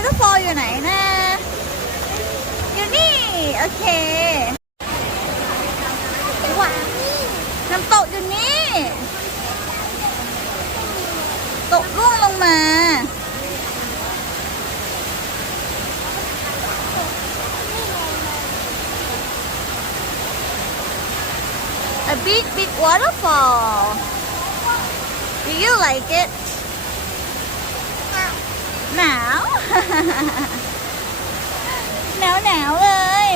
waterfall อยู่ไหนนะ อยู่นี่ โอเคว้าวน้ำตกอยู่นี่ ตกร่วงลงมา A big waterfall. Do you like it? หนาว หนาวเลย